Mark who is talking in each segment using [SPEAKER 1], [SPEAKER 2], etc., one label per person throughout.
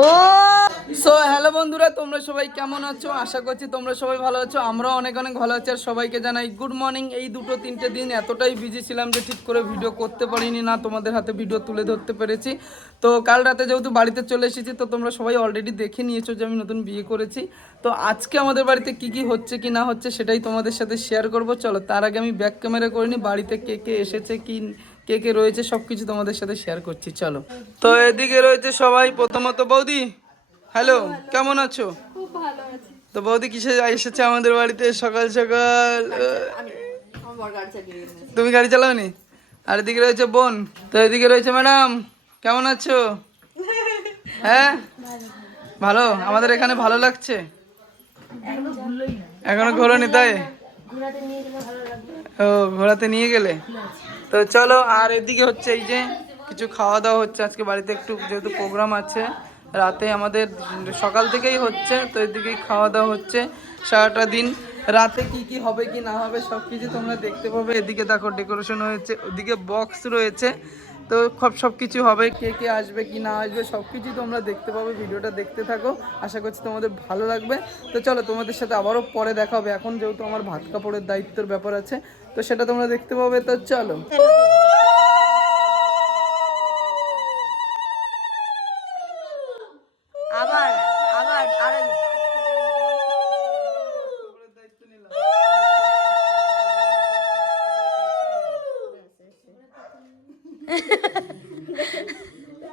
[SPEAKER 1] ও so hello বন্ধুরা, তোমরা সবাই কেমন আছো? আশা করছি তোমরা সবাই ভালো আছো। আমরাও অনেক অনেক ভালো আছি আর সবাইকে জানাই গুড মর্নিং এই দুটো তিনটে দিন এতটাই বিজি ছিলাম যে ঠিক করে ভিডিও করতে পারিনি না, তোমাদের হাতে ভিডিও তুলে ধরতে পেরেছি। তো, কাল রাতে যেহেতু বাড়িতে চলে এসেছি, তো তোমরা সবাই অলরেডি দেখে নিয়েছো যে আমি নতুন বিয়ে করেছি। তো, আজকে আমাদের বাড়িতে কি কি হচ্ছে, কি না হচ্ছে, সেটাই তোমাদের সাথে শেয়ার করব। চলো, তার আগে আমি ব্যাক ক্যামেরা করিনি বাড়িতে কে কে এসেছে, কি কে কে রয়েছে সব কিছু তোমাদের সাথে শেয়ার করছি চলো। তো এদিকে রয়েছে সবাই প্রথমত বৌদি হ্যালো কেমন আছো?
[SPEAKER 2] খুব ভালো আছে।
[SPEAKER 1] তো বৌদি কিসে এসেছে আমাদের বাড়িতে সকাল সকাল? তুমি গাড়ি চালাওনি? আর এদিকে রয়েছে বোন তো এদিকে রয়েছে ম্যাডাম কেমন আছো? হ্যাঁ? ভালো আমাদের এখানে ভালো লাগছে? এখনও ঘোরোনি তাই? ও ঘোরাতে নিয়ে গেলে? তো চলো, আর এদিকে হচ্ছে এই যে কিছু খাওয়া দাওয়া হচ্ছে। আজকে বাড়িতে একটু যেহেতু প্রোগ্রাম আছে, রাতে আমাদের সকাল থেকেই হচ্ছে, তো এদিকেই খাওয়া দাওয়া হচ্ছে সারাটা দিন। রাতে কি কি হবে কি না হবে সব কিছু তোমরা দেখতে পাবে। এদিকে দেখো ডেকোরেশন হয়েছে, ওদিকে বক্স রয়েছে। তো সব সব কিছু হবে, কে কে আসবে, কি না আসবে, সব কিছুই তোমরা দেখতে পাবে, ভিডিওটা দেখতে থাকো। আশা করছি তোমাদের ভালো লাগবে। তো চলো, তোমাদের সাথে আবারও পরে দেখা হবে। এখন যেহেতু আমার ভাত কাপড়ের দায়িত্বের ব্যাপার আছে, তো সেটা তোমরা দেখতে পাবে। তো চলো।
[SPEAKER 2] আবার।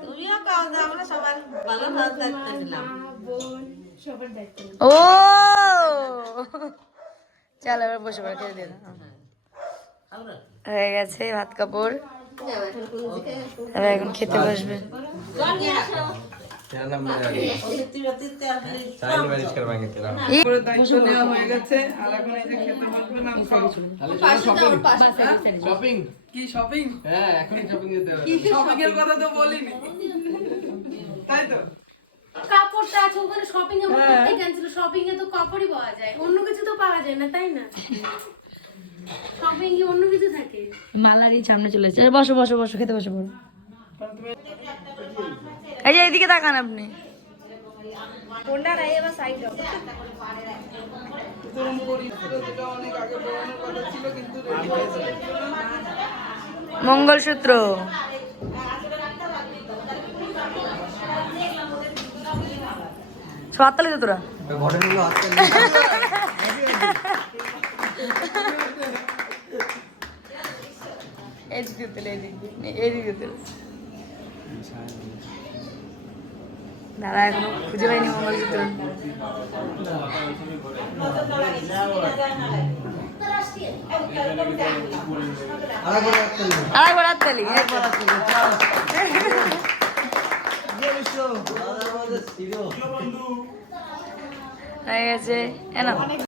[SPEAKER 3] তুমিও কাও যে আমরা সবার ভালো ভালো দায়িত্ব নিলাম
[SPEAKER 1] ও চল এবার বসে পড়ে খেয়ে দাও। হয়ে গেছে ভাত কাপড় এবার এখন খেতে বসবে দায়িত্ব নেওয়া হয়ে গেছে আর এখন এই যে খেতে বসবে না
[SPEAKER 4] শপিং
[SPEAKER 1] কি শপিং
[SPEAKER 4] হ্যাঁ এখনই শপিং যেতে হবে।
[SPEAKER 1] শপিং এর কথা তো বলিনি। তাই তো?
[SPEAKER 5] কাপড়টা আছে ওখানে শপিং এ করতে গেছিল শপিং এ তো কাপড়ই পাওয়া যায়। অন্য কিছু তো পাওয়া যায় না তাই না? শপিং এ অন্য কিছু থাকে।
[SPEAKER 1] মালারই সামনে চলে এসেছে। বসো বসো বসো খেতে বসে পড়ো এই যে এইদিকে তাকান আপনি।
[SPEAKER 2] ওনারা এবার সাইড
[SPEAKER 1] মঙ্গলসূত্র। সাততালি তো তোরা। খুঁজে পাইনি মঙ্গলসূত্র। আরেকবার হাততালি হয়ে গেছে। এ নাও।